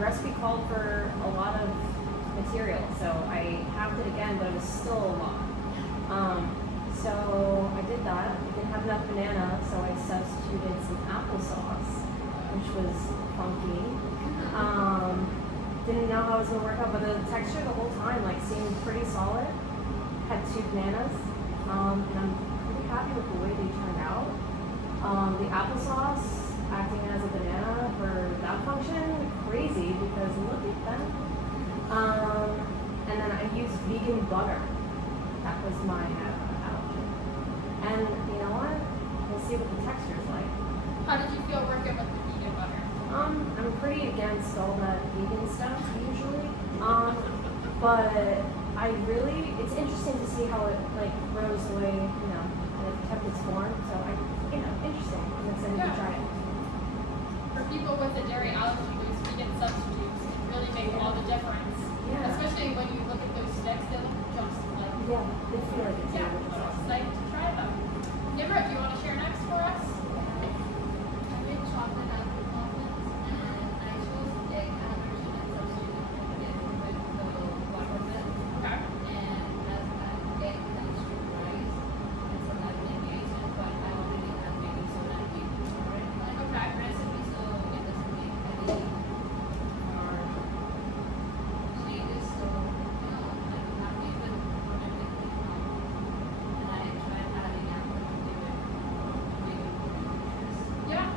the recipe called for a lot of material, so I halved it again, but it was still a lot. So I did that. I didn't have enough banana, so I substituted some applesauce, which was funky. Didn't know how it was gonna work out, but the texture the whole time like seemed pretty solid. Had 2 bananas, and I'm pretty happy with the way they turned out. The applesauce acting as a banana for that function, crazy because look at that. And then I used vegan butter. That was my allergen. And you know what? We'll see what the texture's like. How did you feel working with the vegan butter? I'm pretty against all that vegan stuff usually. But it's interesting to see how it like grows the way, and it kept its form. So interesting. I'm excited to try it. For people with a dairy allergy, those vegan substitutes can really make all the difference. Yeah. Especially when you look at those sticks, they look just like. Yeah, they feel like it's Excited to try them. Deborah, do you want to share next for us? I made chocolate apple muffins and I chose egg allergen and substituted it with the flour bit. Okay. And that's an egg and stewed rice and some like marination, but I already have baking soda and baking powder in my recipe, so it doesn't make any hard changes. So I'm happy with what I'm making. And I tried adding apple to it, make it more delicious. Yeah.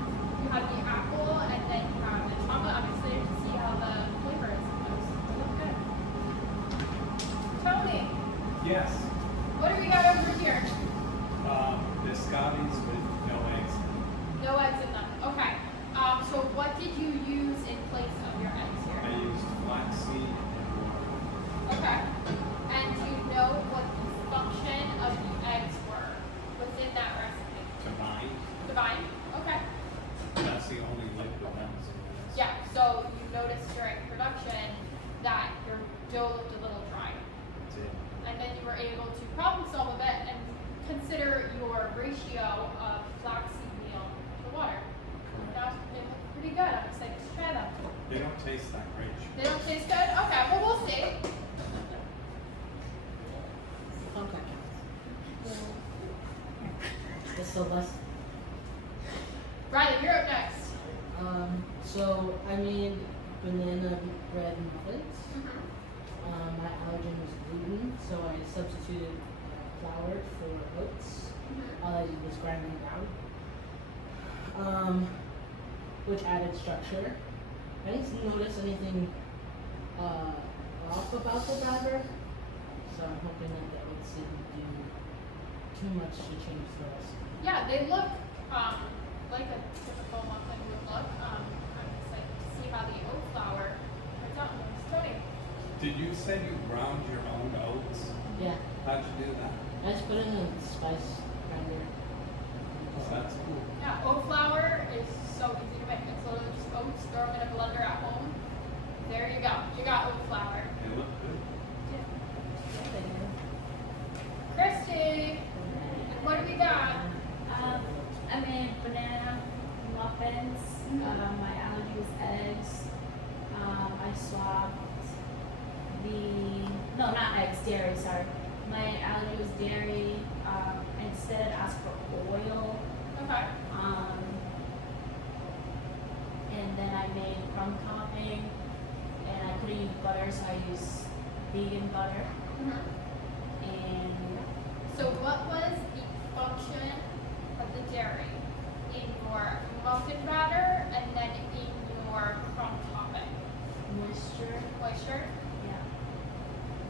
You have the apple and then you have the chocolate. I'm excited to see how the flavor is in those. They look good. Tony, Yes. what do we got over here? Biscottis with no eggs. No eggs in them. Okay. So what did you use in place of your eggs I here? used flaxseed and water. Okay. And do you know what the function of the eggs were within that recipe? To bind. Divine? Okay. That's the only liquid that was in this. Yeah, so you noticed during production that your dough looked a little dry. That's it. And then you were able to problem solve a bit and consider your ratio of flaxseed meal to water. Now, they look pretty good. I'm excited to try them. They don't taste that great. They don't taste good? Okay, well, we'll see. Okay. So let's. Riley, you're up next. So I made banana bread muffins. My allergen was gluten, so I substituted flour for oats. All I did was grind them down, which added structure. I didn't notice anything off about the batter, so I'm hoping that the oats didn't do too much to change the recipe. Yeah, they look like a typical muffin would look. I'm excited to see how the oat flour turns out. Tony. Did you say you ground your own oats? Yeah, How'd you do that? I just put it in a spice grinder. That's cool. Yeah, oat flour is so easy to make. It's literally just oats, throw them in a blender at home. There you go. You got oat flour. They look good. Christy, what do we got? I made banana muffins. My allergy was eggs. I swapped not eggs, dairy, sorry. My allergy was dairy. Instead asked for oil. Okay. And then I made crumb topping. And I couldn't use butter, so I used vegan butter. And So what was the function of the dairy in your muffin batter and then in your crumb topping? moisture, Moisture? yeah,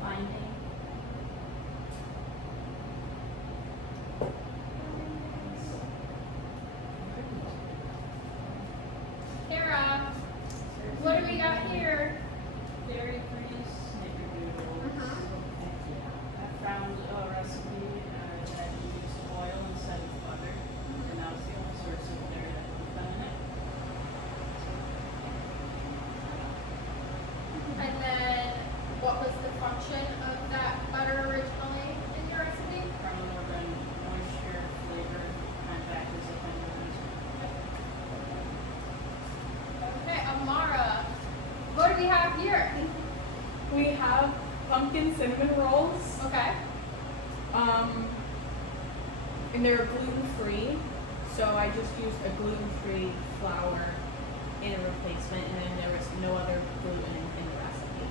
binding. Kara, what do we got here? Dairy free snickerdoodles. I found a recipe that used oil instead of butter, and that was the only source of dairy that put that in it. And then what was the function of that butter originally in your recipe? Probably more than moisture, flavor, contact as a flavor. Okay, Amara, what we have here? We have pumpkin cinnamon rolls, Okay. and they're gluten free. So I just used a gluten free flour in a replacement, and then there was no other gluten in the recipe.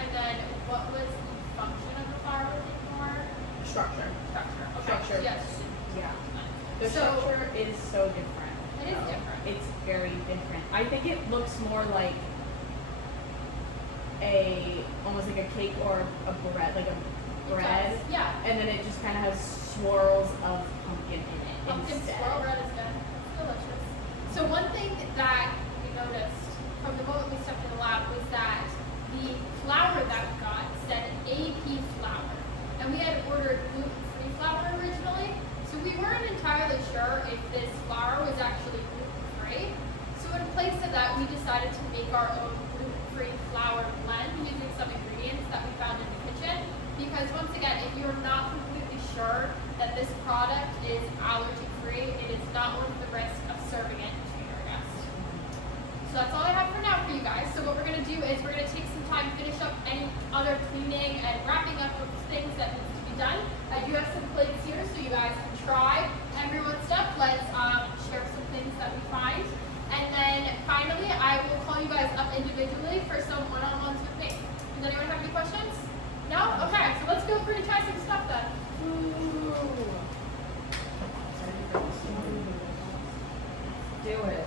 And then what was the function of the flour more? Structure. Structure. Okay. Structure. Yes. Yeah. The So- structure is so different. It is though. different. It's very different. I think it looks more like almost like a cake or a bread, like a bread. It does, yeah. And then it just kind of has swirls of pumpkin in it Pumpkin instead. swirl bread is good. It's delicious. So one thing that we noticed from the moment we stepped in the lab was that the flour that we got said AP flour. And we had ordered gluten-free flour originally. So we weren't entirely sure if this flour was actually gluten-free. So in place of that, we decided to make our own gluten-free flour blend using some ingredients that we found in the kitchen. Because once again, if you're not completely sure that this product is allergy-free, it is not worth the risk of serving it to your guest. So that's all I have for now for you guys. So what we're going to do is we're going to take some time, finish up any other cleaning and wrapping up of things that needs to be done. I do have some plates here so you guys can try everyone's stuff. Let's share some things that we find. And then finally, I will call you guys up individually for some one-on-ones with me. Does anyone have any questions? No? Okay, so let's go through and try some stuff then. Do it.